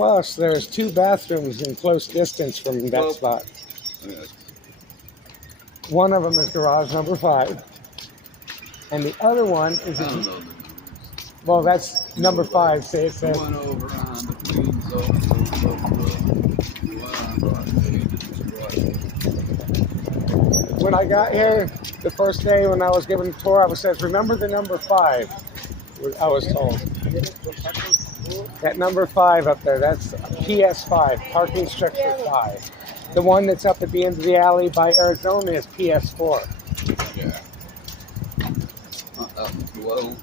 plus, there's 2 bathrooms in close distance from that Well, spot. Yes. One of them is garage number 5, and the other one is I don't know the numbers. well, that's number 5. Say it The says one over on the Queen Zone goes up the one on Broadway to when I got here the first day when I was given the tour, I was said, remember the number 5. I was told that number 5 up there. That's PS5, parking structure 5. The one that's up at the end of the alley by Arizona is PS4. Yeah. Well,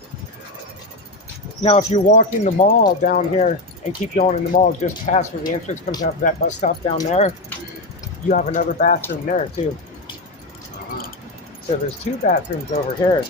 Now, if you walk in the mall down here and keep going in the mall, just past where the entrance comes out of that bus stop down there, you have another bathroom there too. So there's 2 bathrooms over here.